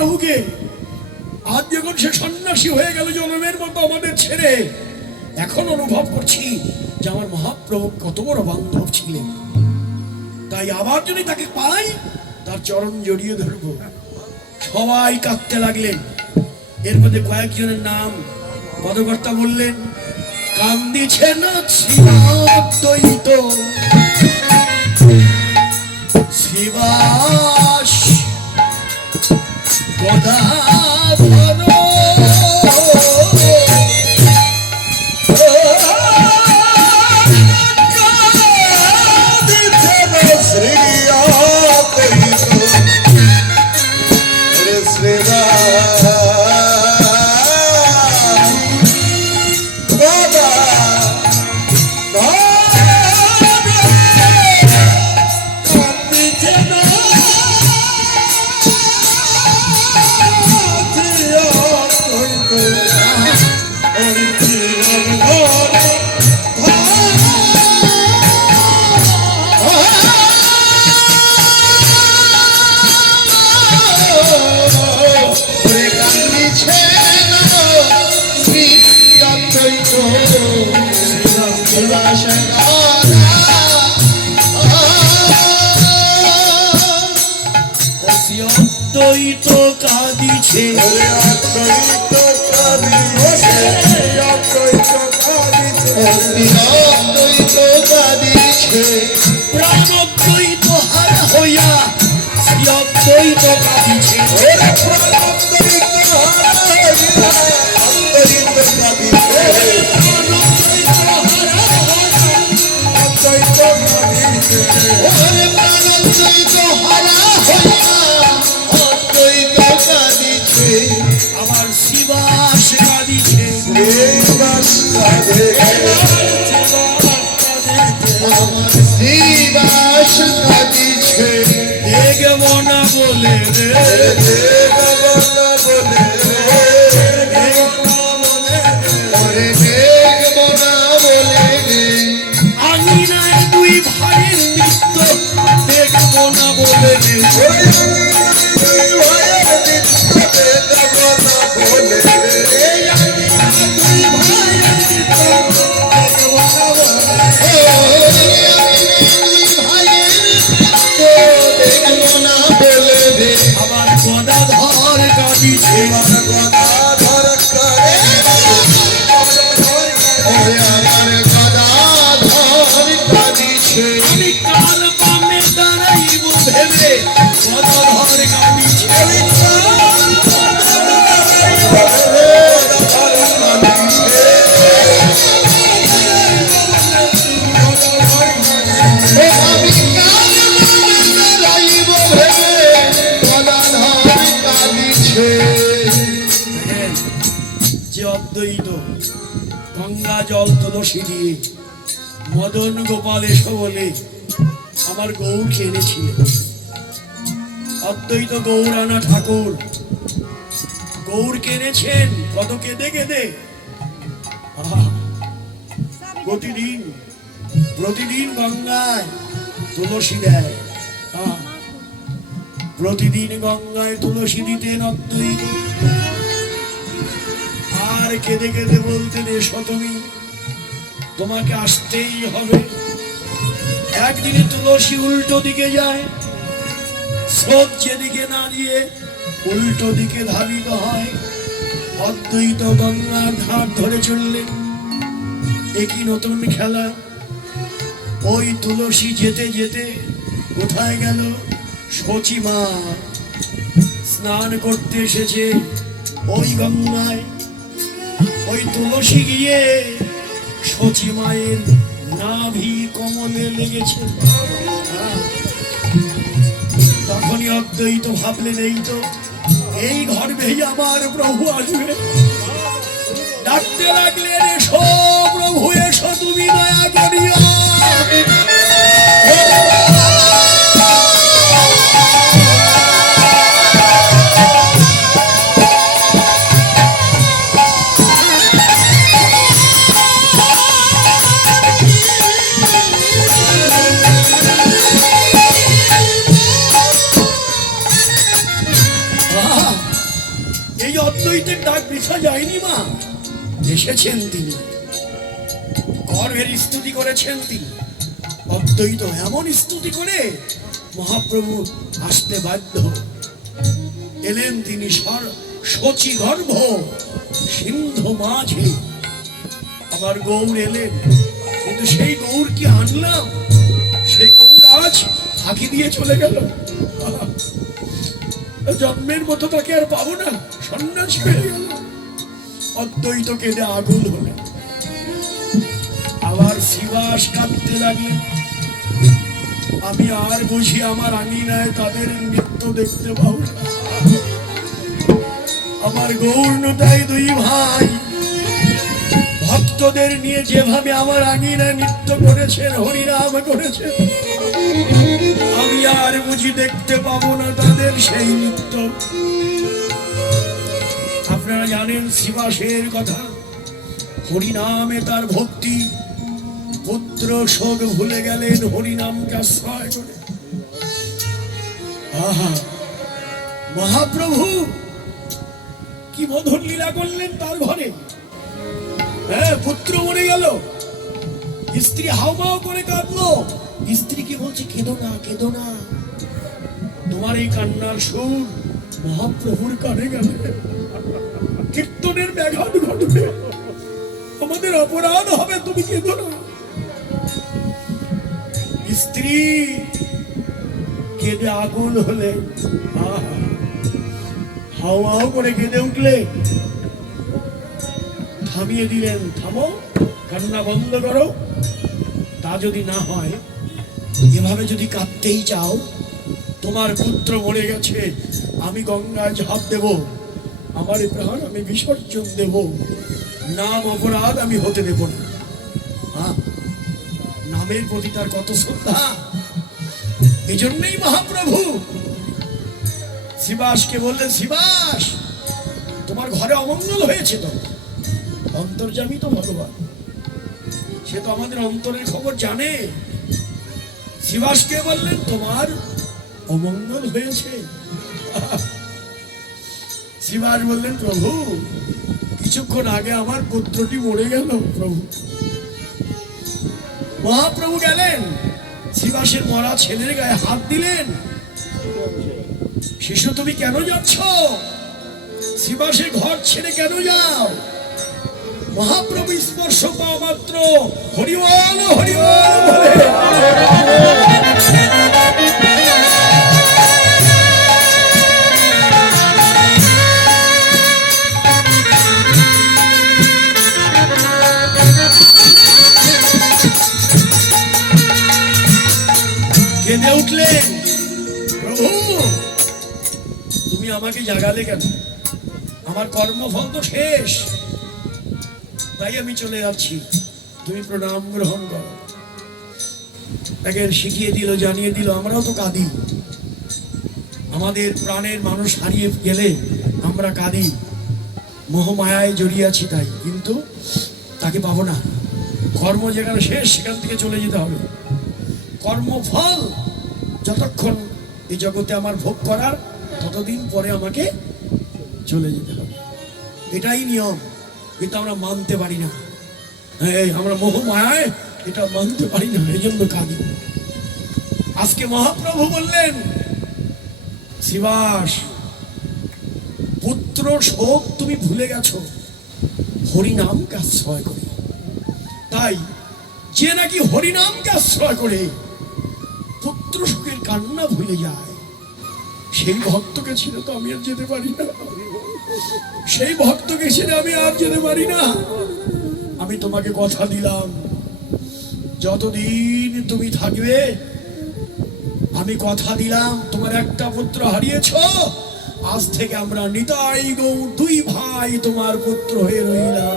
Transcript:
মহাপ্রভুকে আজ যখন সে সন্ন্যাসী হয়ে গেল জনমের মতো আমাদের ছেড়ে, এখন অনুভব করছি যে আমার মহাপ্রভু কত বড় বান্ধব ছিলেন। তাই আবার যদি তাকে পাই তার চরণ জড়িয়ে ধরব। সবাই কাঁদতে লাগলেন। এর মধ্যে কয়েকজনের নাম পদকর্তা বললেন, কান্দিছে না শিবাদ্বৈত শিবাস গদাধর কাঁদিছে প্রাণদ্বৈত হারা হইয়া শ্রী অদ্বৈত কাঁদিছে। দেখব না যে অদ্বৈত গঙ্গা জল তুলসী দিয়ে মদন গোপাল এসো বলে আমার গৌরকে এনেছিল অদ্বৈত গৌরানা ঠাকুর গৌরকে এনেছেন কত কেঁদে কেঁদে প্রতিদিন প্রতিদিন গঙ্গায় তুলসী দেয়। প্রতিদিন গঙ্গায় তুলসী দিতেন অদ্বৈত। আর কেঁদে কেঁদে বলতেন এসো তুমি। তোমাকে আসতেই হবে। একদিনে তুলসী উল্টো দিকে যায়, স্রোত যেদিকে না দিয়ে উল্টো দিকে ধাবিত হয়। অদ্বৈত গঙ্গার ঘাট ধরে চললেন একই নতুন খেলা। ওই তুলসী যেতে যেতে কোথায় গেল সচিমা স্নান করতে এসেছে ওই গঙ্গায়। ওই তুলসী গিয়ে সচি মায়ের নাভি কমলে লেগেছে। তখনই অদ্বৈত ভাবলেন এই তো, এই ঘর ভেই আমার প্রভু আসবে। এসেছেন তিনি। গর্ভের স্তুতি করেছেন তিনি। অদ্বৈত এমন স্তুতি করে মহাপ্রভু আসতে বাধ্য। এলেন তিনি সর সচি গর্ভ সিন্ধু মাঝে। আবার গৌর এলেন। কিন্তু সেই গৌর কি আনলাম? সেই গৌর আজ ফাঁকি দিয়ে চলে গেল। জন্মের মতো তাকে আর পাবো না। সন্ন্যাসী হয়ে গেল। অদ্বৈত কেঁদে আগুন হলেন আবার শিবাস কাঁদতে লাগলেন আমি আর বুঝি আমার আঙিনায়, তাদের নৃত্য দেখতে পাবো আমার গৌরনতাই দুই ভাই, ভক্তদের নিয়ে যেভাবে আমার আঙিনায় নৃত্য করেছেন, হরিনাম করেছেন, আমি আর বুঝি দেখতে পাবো না তাদের সেই নৃত্য। আপনারা জানেন শিবাসের কথা। হরিনামে তার ভক্তি। পুত্র শোক ভুলে গেলেন হরিনামকে আশ্রয় করে। আহা, মহাপ্রভু, কি মধুর লীলা করলেন তার ঘরে। হ্যাঁ পুত্র মরে গেল। স্ত্রী হাওমাও করে কাঁদলো। স্ত্রীকে বলছে, কেঁদো না কেঁদো না। তোমার এই কান্নার সুর মহাপ্রভুর কানে গেলে। কীর্তনের ব্যাঘাত ঘটবে। আমাদের অপরাধ হবে, তুমি কেঁদো না। স্ত্রী, কেঁদে আগুন হলে, আহা, হাওয়াও করে কেঁদে উঠলে। থামিয়ে দিলেন, থামো, কান্না বন্ধ করো। তা যদি না হয়, এভাবে যদি কাঁদতেই চাও, তোমার পুত্র মরে গেছে, আমি গঙ্গায় ঝাঁপ দেব। আমার প্রাণ আমি বিসর্জন দেব। নাম অপরাধ আমি হতে দেব না। নামের প্রতি তার কত শ্রদ্ধা। এজন্যই মহাপ্রভু শিবাসকে বললেন, শিবাস, তোমার ঘরে অমঙ্গল হয়েছে তো? অন্তর্জামী তো ভগবান। সে তো আমাদের অন্তরের খবর জানে। শিবাসকে বললেন, তোমার অমঙ্গল হয়েছে। শিবাস বললেন, প্রভু, কিছুক্ষণ আগে আমার পুত্রটি মরে গেল, প্রভু। মহাপ্রভু গেলেন শিবাসের মরা ছেলের গায়ে হাত দিলেন। শিশু, তুমি কেন যাচ্ছ? শিবাসের ঘর ছেড়ে কেন যাও? মহাপ্রভু স্পর্শ পাওয়া মাত্র হরিবল হরিবল বলে। কেঁদে উঠলেন তুমি আমাকে জাগালে কেন? আমার কর্মফল তো শেষ। তাই আমি চলে যাচ্ছি। তুমি প্রণাম গ্রহণ করো। তাকে শিখিয়ে দিল, জানিয়ে দিল, আমরাও তো কাঁদি। আমাদের প্রাণের মানুষ হারিয়ে গেলে আমরা কাঁদি। মোহমায়ায় জড়িয়ে আছি তাই। কিন্তু তাকে পাবো না। কর্ম যেখানে শেষ, সেখান থেকে চলে যেতে হবে। কর্মফল যতক্ষণ এই জগতে আমার ভোগ করার, ততদিন পরে আমাকে চলে যেতে হবে। এটাই নিয়ম, কিন্তু আমরা মানতে পারি না। এই, আমরা মোহমায় এটা মানতে পারি না এই জন্য কাঁদি। আজকে মহাপ্রভু বললেন, শিবাস, পুত্র শোক তুমি ভুলে গেছো, হরিনামকে আশ্রয় করে। তাই, যে নাকি হরিনামকে আশ্রয় করে পুত্র শোকের কান্না ভুলে যায়। সেই ভক্তকে ছেড়ে তো আমি আর যেতে পারি না। সেই ভক্তকে ছেড়ে আমি আর যেতে পারি না। আমি তোমাকে কথা দিলাম। যতদিন তুমি থাকবে, আমি কথা দিলাম, তোমার একটা পুত্র হারিয়েছ। আজ থেকে আমরা নিতাই গৌ, দুই ভাই তোমার পুত্র হয়ে রইলাম।